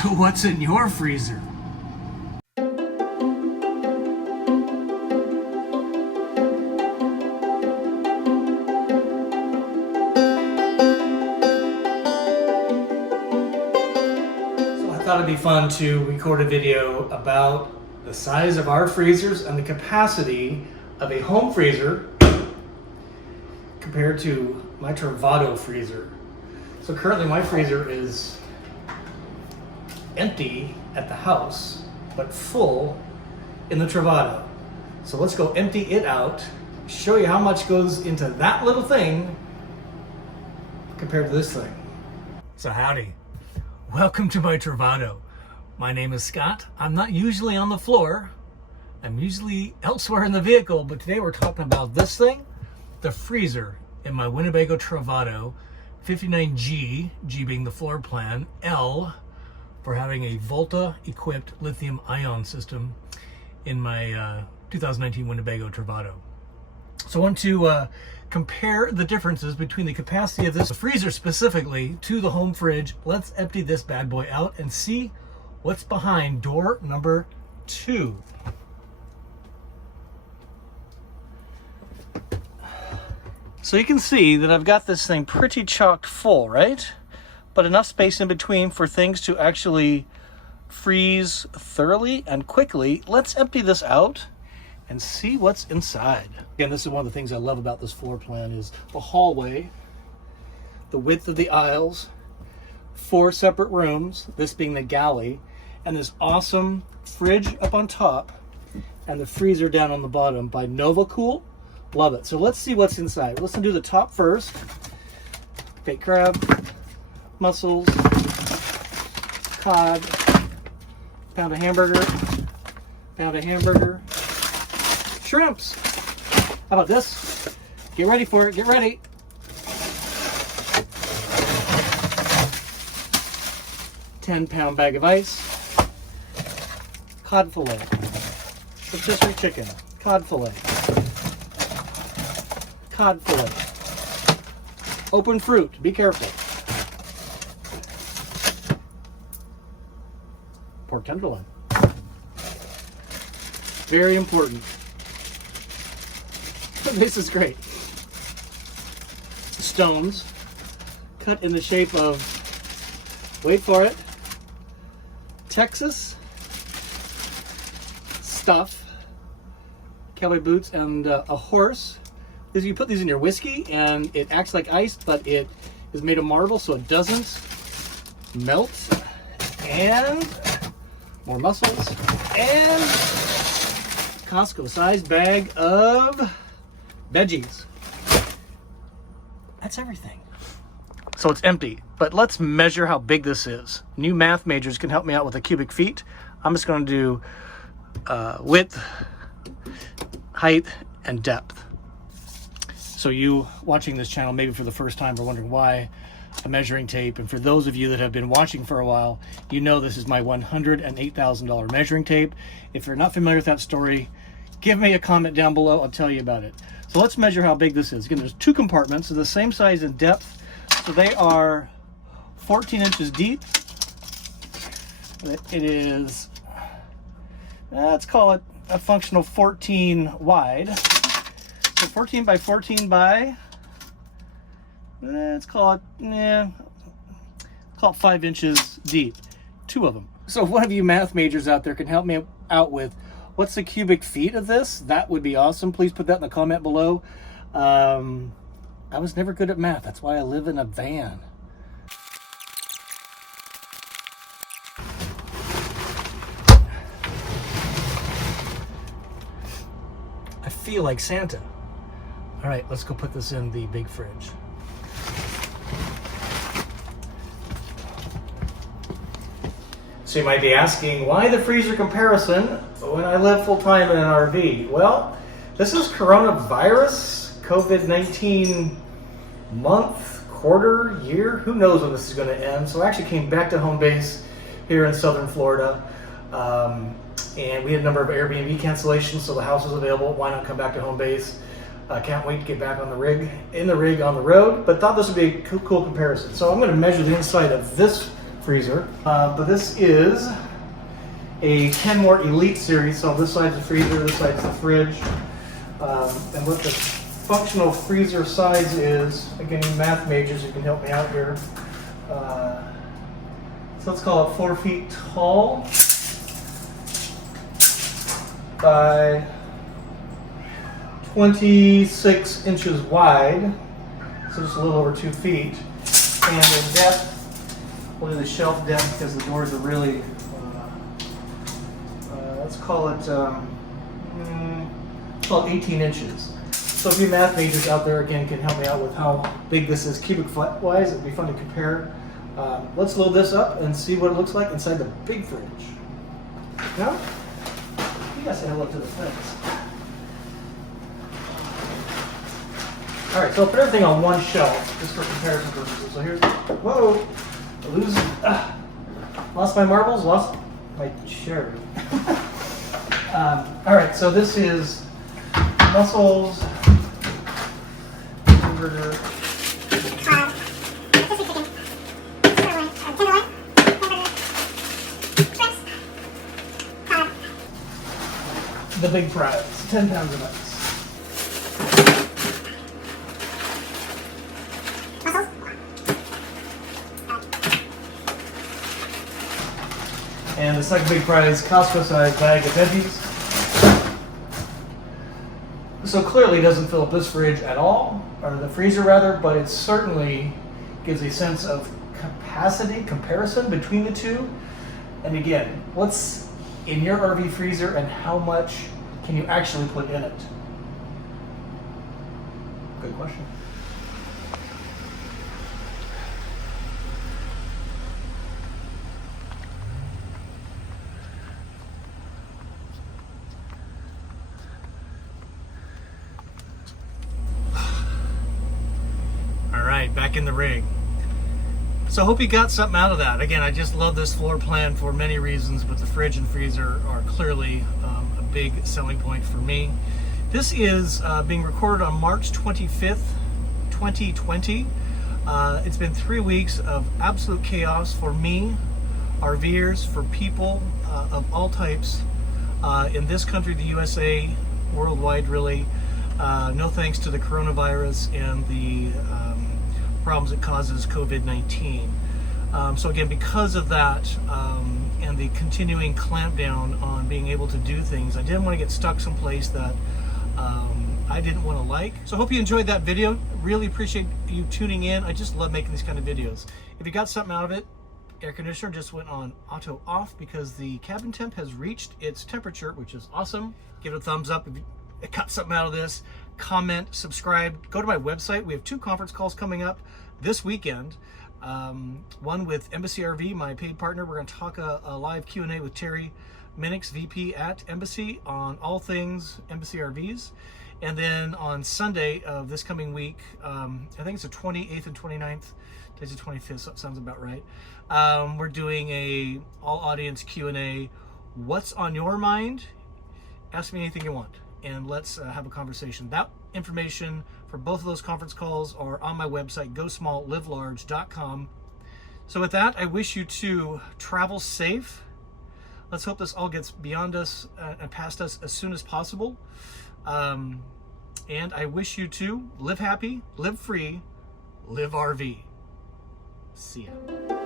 So what's in your freezer? I thought it'd be fun to record a video about the size of our freezers and the capacity of a home freezer compared to my Travato freezer. So currently my freezer is empty at the house, but full in the Travato. So let's go empty it out, show you how much goes into that little thing compared to this thing. So howdy. Welcome to my Travato. My name is Scott. I'm not usually on the floor. I'm usually elsewhere in the vehicle, but today we're talking about this thing, the freezer in my Winnebago Travato 59G, G being the floor plan, L for having a Volta-equipped lithium-ion system in my 2019 Winnebago Travato. So I want to compare the differences between the capacity of this freezer specifically to the home fridge. Let's empty this bad boy out and see what's behind door number 2. So you can see that I've got this thing pretty chocked full, right? But enough space in between for things to actually freeze thoroughly and quickly. Let's empty this out and see what's inside. Again, this is one of the things I love about this floor plan is the hallway, the width of the aisles, 4 separate rooms, this being the galley, and this awesome fridge up on top and the freezer down on the bottom by Nova Kool. Love it. So let's see what's inside. Let's do the top first. Baked crab, mussels, cod, pound of hamburger, shrimps. How about this? Get ready for it. Get ready. £10 bag of ice. Cod fillet. Rotisserie chicken. Cod fillet. Cod fillet. Open fruit. Be careful. Pork tenderloin. Very important. This is great. Stones cut in the shape of, wait for it, Texas stuff, cowboy boots, and a horse. You put these in your whiskey and it acts like ice, but it is made of marble so it doesn't melt. And more mussels and Costco-sized bag of veggies. That's everything. So it's empty, but let's measure how big this is. New math majors can help me out with the cubic feet. I'm just going to do width, height, and depth. So you watching this channel maybe for the first time are wondering why a measuring tape, and for those of you that have been watching for a while, you know this is my $108,000 measuring tape. If you're not familiar with that story, give me a comment down below. I'll tell you about it. So let's measure how big this is. Again, there's 2 compartments, so the same size in depth. So they are 14 inches deep. It is, let's call it a functional 14 wide. So 14 by 14 by, let's call it 5 inches deep. 2 of them. So if one of you math majors out there can help me out with what's the cubic feet of this, that would be awesome. Please put that in the comment below. I was never good at math. That's why I live in a van. I feel like Santa. All right, let's go put this in the big fridge. So you might be asking, why the freezer comparison when I live full-time in an RV? Well, this is coronavirus, COVID-19 month, quarter, year, who knows when this is going to end. So I actually came back to home base here in southern Florida, and we had a number of Airbnb cancellations, so the house was available. Why not come back to home base? Can't wait to get back on the rig, on the road, but thought this would be a cool comparison. So I'm going to measure the inside of this freezer. But this is a Kenmore Elite series, so this side's the freezer, this side's the fridge. And what the functional freezer size is, again, you math majors, you can help me out here. So let's call it 4 feet tall by 26 inches wide, so just a little over 2 feet. And in depth, we'll do the shelf depth because the doors are really, let's call it 18 inches. So if you math majors out there, again, can help me out with how big this is cubic foot wise. It'd be fun to compare. Let's load this up and see what it looks like inside the big fridge. Now, you guys say hello to the things. All right, so I'll put everything on one shelf just for comparison purposes. So here's, whoa, lost my marbles, lost my cherry. All right, so this is mussels, burger. The big prize, 10 pounds of ice. And the second big prize, Costco-sized bag of veggies. So clearly it doesn't fill up this fridge at all, or the freezer rather, but it certainly gives a sense of capacity comparison between the two. And again, what's in your RV freezer and how much can you actually put in it? Good question. All right, back in the rig. So I hope you got something out of that. Again, I just love this floor plan for many reasons, but the fridge and freezer are clearly a big selling point for me. This is being recorded on March 25th, 2020. It's been 3 weeks of absolute chaos for me, RVers, for people of all types in this country, the USA, worldwide really. No thanks to the coronavirus and the problems it causes, COVID-19. So again, because of that and the continuing clampdown on being able to do things, I didn't want to get stuck someplace that I didn't want to like. So I hope you enjoyed that video. Really appreciate you tuning in. I just love making these kind of videos. If you got something out of it, air conditioner just went on auto off because the cabin temp has reached its temperature, which is awesome. Give it a thumbs up if you got something out of this. Comment, subscribe, go to my website. We have 2 conference calls coming up this weekend. One with Embassy RV, my paid partner. We're going to talk a live Q&A with Terry Minix, VP at Embassy, on all things Embassy RVs. And then on Sunday of this coming week, I think it's the 28th and 29th. Today's the 25th, so that sounds about right. We're doing a all audience Q&A. What's on your mind? Ask me anything you want, and let's have a conversation. That information for both of those conference calls are on my website, GoSmallLiveLarge.com. So with that, I wish you to travel safe. Let's hope this all gets beyond us and past us as soon as possible. And I wish you to live happy, live free, live RV. See ya.